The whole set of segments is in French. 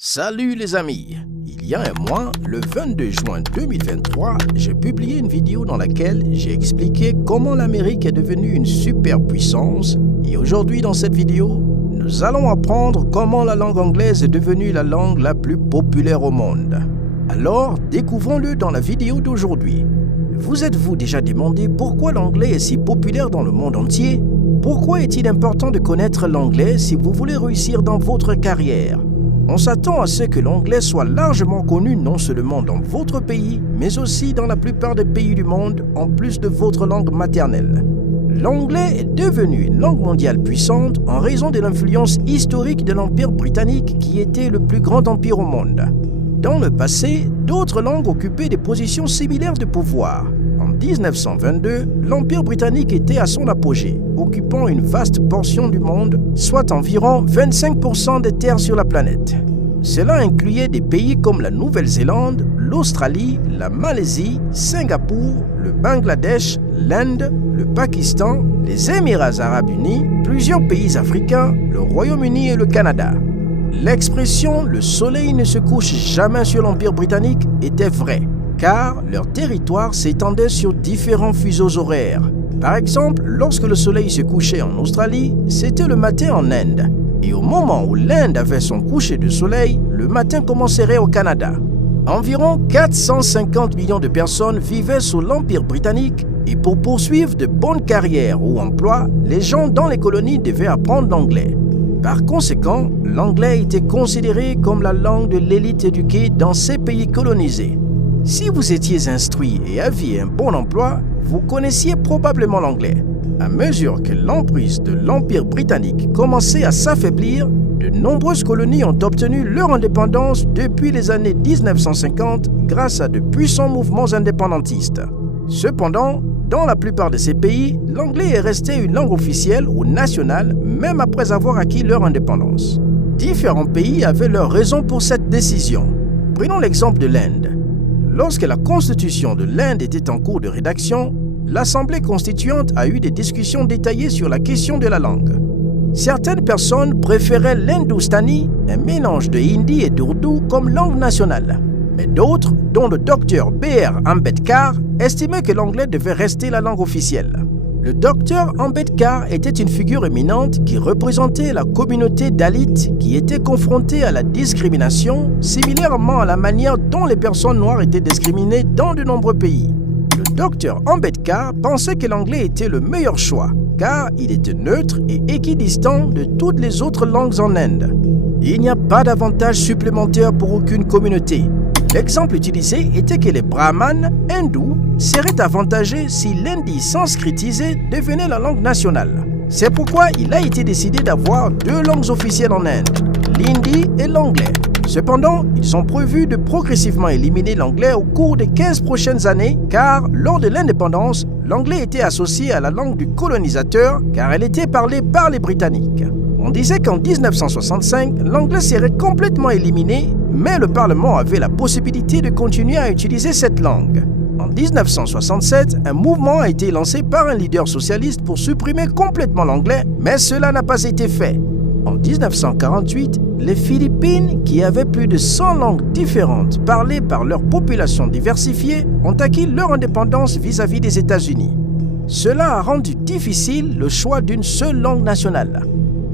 Salut les amis! Il y a un mois, le 22 juin 2023, j'ai publié une vidéo dans laquelle j'ai expliqué comment l'Amérique est devenue une superpuissance et aujourd'hui dans cette vidéo, nous allons apprendre comment la langue anglaise est devenue la langue la plus populaire au monde. Alors, découvrons-le dans la vidéo d'aujourd'hui. Vous êtes-vous déjà demandé pourquoi l'anglais est si populaire dans le monde entier? Pourquoi est-il important de connaître l'anglais si vous voulez réussir dans votre carrière? On s'attend à ce que l'anglais soit largement connu non seulement dans votre pays, mais aussi dans la plupart des pays du monde, en plus de votre langue maternelle. L'anglais est devenu une langue mondiale puissante en raison de l'influence historique de l'Empire britannique qui était le plus grand empire au monde. Dans le passé, d'autres langues occupaient des positions similaires de pouvoir. En 1922, l'Empire britannique était à son apogée, occupant une vaste portion du monde, soit environ 25% des terres sur la planète. Cela incluait des pays comme la Nouvelle-Zélande, l'Australie, la Malaisie, Singapour, le Bangladesh, l'Inde, le Pakistan, les Émirats arabes unis, plusieurs pays africains, le Royaume-Uni et le Canada. L'expression « le soleil ne se couche jamais sur l'Empire britannique » était vraie, car leur territoire s'étendait sur différents fuseaux horaires. Par exemple, lorsque le soleil se couchait en Australie, c'était le matin en Inde. Et au moment où l'Inde avait son coucher de soleil, le matin commencerait au Canada. Environ 450 millions de personnes vivaient sous l'Empire britannique et pour poursuivre de bonnes carrières ou emplois, les gens dans les colonies devaient apprendre l'anglais. Par conséquent, l'anglais était considéré comme la langue de l'élite éduquée dans ces pays colonisés. Si vous étiez instruit et aviez un bon emploi, vous connaissiez probablement l'anglais. À mesure que l'emprise de l'Empire britannique commençait à s'affaiblir, de nombreuses colonies ont obtenu leur indépendance depuis les années 1950 grâce à de puissants mouvements indépendantistes. Cependant, dans la plupart de ces pays, l'anglais est resté une langue officielle ou nationale même après avoir acquis leur indépendance. Différents pays avaient leurs raisons pour cette décision. Prenons l'exemple de l'Inde. Lorsque la constitution de l'Inde était en cours de rédaction, l'Assemblée constituante a eu des discussions détaillées sur la question de la langue. Certaines personnes préféraient l'hindoustani, un mélange de hindi et d'ourdou, comme langue nationale. Mais d'autres, dont le docteur B.R. Ambedkar, estimaient que l'anglais devait rester la langue officielle. Le docteur Ambedkar était une figure éminente qui représentait la communauté Dalit qui était confrontée à la discrimination, similairement à la manière dont les personnes noires étaient discriminées dans de nombreux pays. Le docteur Ambedkar pensait que l'anglais était le meilleur choix, car il était neutre et équidistant de toutes les autres langues en Inde. Il n'y a pas d'avantage supplémentaire pour aucune communauté. L'exemple utilisé était que les brahmanes hindous seraient avantagés si l'hindi sanskritisé devenait la langue nationale. C'est pourquoi il a été décidé d'avoir deux langues officielles en Inde, l'hindi et l'anglais. Cependant, ils sont prévus de progressivement éliminer l'anglais au cours des 15 prochaines années car lors de l'indépendance, l'anglais était associé à la langue du colonisateur car elle était parlée par les Britanniques. On disait qu'en 1965, l'anglais serait complètement éliminé, mais le Parlement avait la possibilité de continuer à utiliser cette langue. En 1967, un mouvement a été lancé par un leader socialiste pour supprimer complètement l'anglais, mais cela n'a pas été fait. En 1948, les Philippines, qui avaient plus de 100 langues différentes parlées par leur population diversifiée, ont acquis leur indépendance vis-à-vis des États-Unis. Cela a rendu difficile le choix d'une seule langue nationale.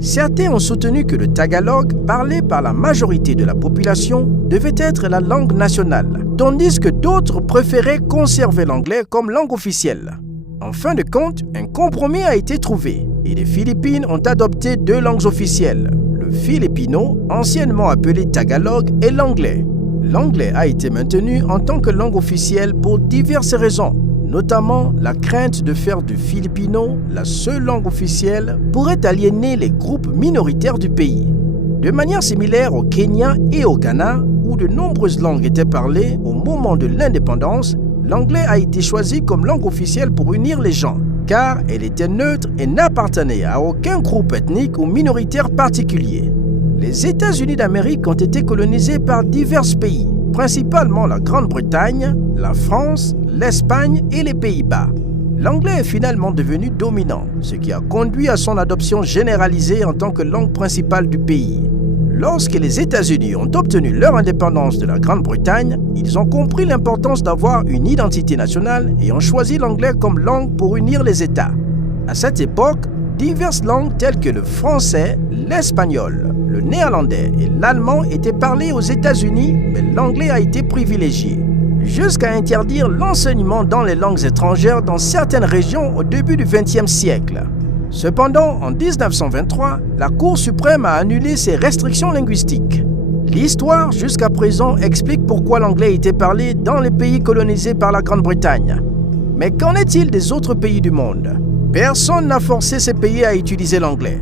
Certains ont soutenu que le tagalog, parlé par la majorité de la population, devait être la langue nationale, tandis que d'autres préféraient conserver l'anglais comme langue officielle. En fin de compte, un compromis a été trouvé et les Philippines ont adopté deux langues officielles, le filipino, anciennement appelé tagalog, et l'anglais. L'anglais a été maintenu en tant que langue officielle pour diverses raisons, notamment la crainte de faire du filipino la seule langue officielle pourrait aliéner les groupes minoritaires du pays. De manière similaire au Kenya et au Ghana, où de nombreuses langues étaient parlées au moment de l'indépendance, l'anglais a été choisi comme langue officielle pour unir les gens, car elle était neutre et n'appartenait à aucun groupe ethnique ou minoritaire particulier. Les États-Unis d'Amérique ont été colonisés par divers pays, principalement la Grande-Bretagne, la France, l'Espagne et les Pays-Bas. L'anglais est finalement devenu dominant, ce qui a conduit à son adoption généralisée en tant que langue principale du pays. Lorsque les États-Unis ont obtenu leur indépendance de la Grande-Bretagne, ils ont compris l'importance d'avoir une identité nationale et ont choisi l'anglais comme langue pour unir les États. À cette époque, diverses langues telles que le français, l'espagnol, le néerlandais et l'allemand étaient parlées aux États-Unis, mais l'anglais a été privilégié, jusqu'à interdire l'enseignement dans les langues étrangères dans certaines régions au début du XXe siècle. Cependant, en 1923, la Cour suprême a annulé ces restrictions linguistiques. L'histoire, jusqu'à présent, explique pourquoi l'anglais était parlé dans les pays colonisés par la Grande-Bretagne. Mais qu'en est-il des autres pays du monde? Personne n'a forcé ces pays à utiliser l'anglais.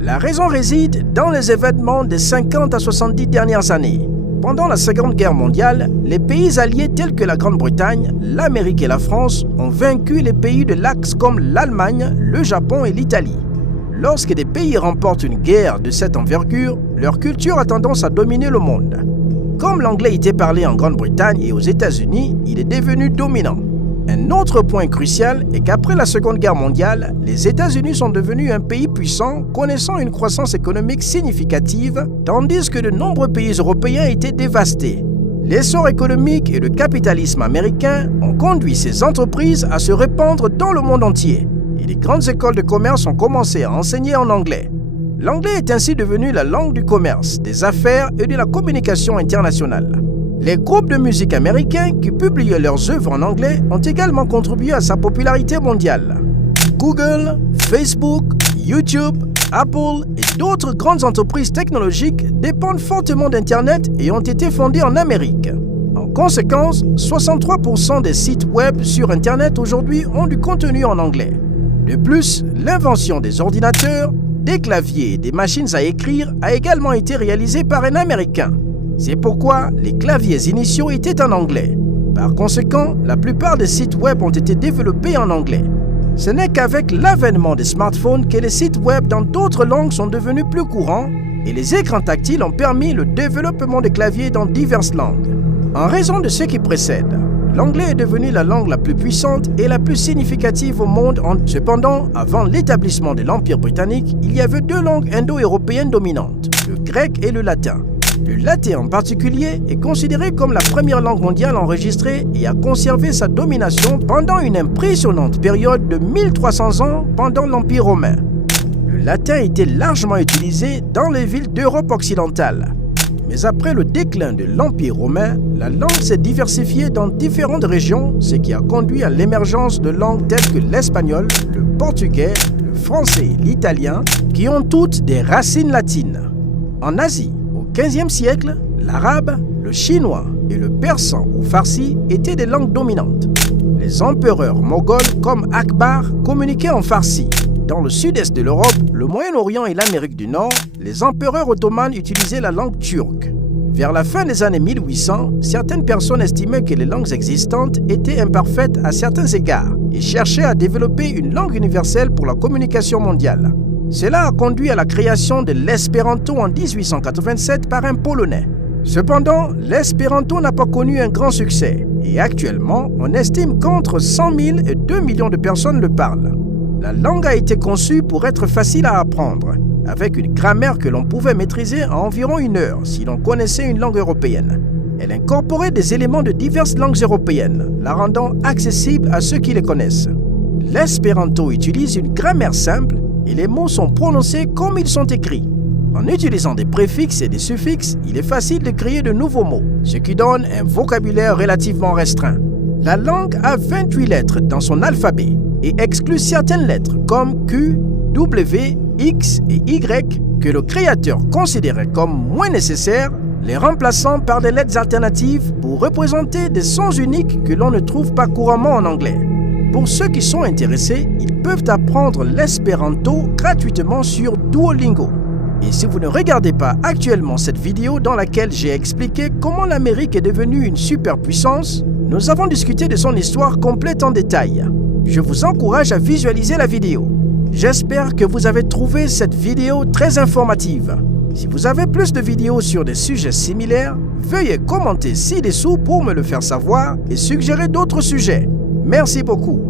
La raison réside dans les événements des 50 à 70 dernières années. Pendant la Seconde Guerre mondiale, les pays alliés tels que la Grande-Bretagne, l'Amérique et la France ont vaincu les pays de l'Axe comme l'Allemagne, le Japon et l'Italie. Lorsque des pays remportent une guerre de cette envergure, leur culture a tendance à dominer le monde. Comme l'anglais était parlé en Grande-Bretagne et aux États-Unis, il est devenu dominant. Un autre point crucial est qu'après la Seconde Guerre mondiale, les États-Unis sont devenus un pays puissant, connaissant une croissance économique significative, tandis que de nombreux pays européens étaient dévastés. L'essor économique et le capitalisme américain ont conduit ces entreprises à se répandre dans le monde entier, et les grandes écoles de commerce ont commencé à enseigner en anglais. L'anglais est ainsi devenu la langue du commerce, des affaires et de la communication internationale. Les groupes de musique américains qui publiaient leurs œuvres en anglais ont également contribué à sa popularité mondiale. Google, Facebook, YouTube, Apple et d'autres grandes entreprises technologiques dépendent fortement d'Internet et ont été fondées en Amérique. En conséquence, 63% des sites web sur Internet aujourd'hui ont du contenu en anglais. De plus, l'invention des ordinateurs, des claviers et des machines à écrire a également été réalisée par un Américain. C'est pourquoi les claviers initiaux étaient en anglais. Par conséquent, la plupart des sites web ont été développés en anglais. Ce n'est qu'avec l'avènement des smartphones que les sites web dans d'autres langues sont devenus plus courants et les écrans tactiles ont permis le développement des claviers dans diverses langues. En raison de ce qui précède, l'anglais est devenu la langue la plus puissante et la plus significative au monde. Cependant, avant l'établissement de l'Empire britannique, il y avait deux langues indo-européennes dominantes, le grec et le latin. Le latin en particulier est considéré comme la première langue mondiale enregistrée et a conservé sa domination pendant une impressionnante période de 1300 ans pendant l'Empire romain. Le latin était largement utilisé dans les villes d'Europe occidentale. Mais après le déclin de l'Empire romain, la langue s'est diversifiée dans différentes régions, ce qui a conduit à l'émergence de langues telles que l'espagnol, le portugais, le français et l'italien, qui ont toutes des racines latines. En Asie, au XVe siècle, l'arabe, le chinois et le persan ou farsi étaient des langues dominantes. Les empereurs moghols comme Akbar communiquaient en farsi. Dans le sud-est de l'Europe, le Moyen-Orient et l'Amérique du Nord, les empereurs ottomans utilisaient la langue turque. Vers la fin des années 1800, certaines personnes estimaient que les langues existantes étaient imparfaites à certains égards et cherchaient à développer une langue universelle pour la communication mondiale. Cela a conduit à la création de l'espéranto en 1887 par un Polonais. Cependant, l'espéranto n'a pas connu un grand succès et actuellement, on estime qu'entre 100 000 et 2 millions de personnes le parlent. La langue a été conçue pour être facile à apprendre, avec une grammaire que l'on pouvait maîtriser en environ 1 heure si l'on connaissait une langue européenne. Elle incorporait des éléments de diverses langues européennes, la rendant accessible à ceux qui les connaissent. L'espéranto utilise une grammaire simple et les mots sont prononcés comme ils sont écrits. En utilisant des préfixes et des suffixes, il est facile de créer de nouveaux mots, ce qui donne un vocabulaire relativement restreint. La langue a 28 lettres dans son alphabet et exclut certaines lettres comme Q, W, X et Y que le créateur considérait comme moins nécessaires, les remplaçant par des lettres alternatives pour représenter des sons uniques que l'on ne trouve pas couramment en anglais. Pour ceux qui sont intéressés, ils peuvent apprendre l'espéranto gratuitement sur Duolingo. Et si vous ne regardez pas actuellement cette vidéo dans laquelle j'ai expliqué comment l'Amérique est devenue une superpuissance, nous avons discuté de son histoire complète en détail. Je vous encourage à visualiser la vidéo. J'espère que vous avez trouvé cette vidéo très informative. Si vous avez plus de vidéos sur des sujets similaires, veuillez commenter ci-dessous pour me le faire savoir et suggérer d'autres sujets. Merci beaucoup.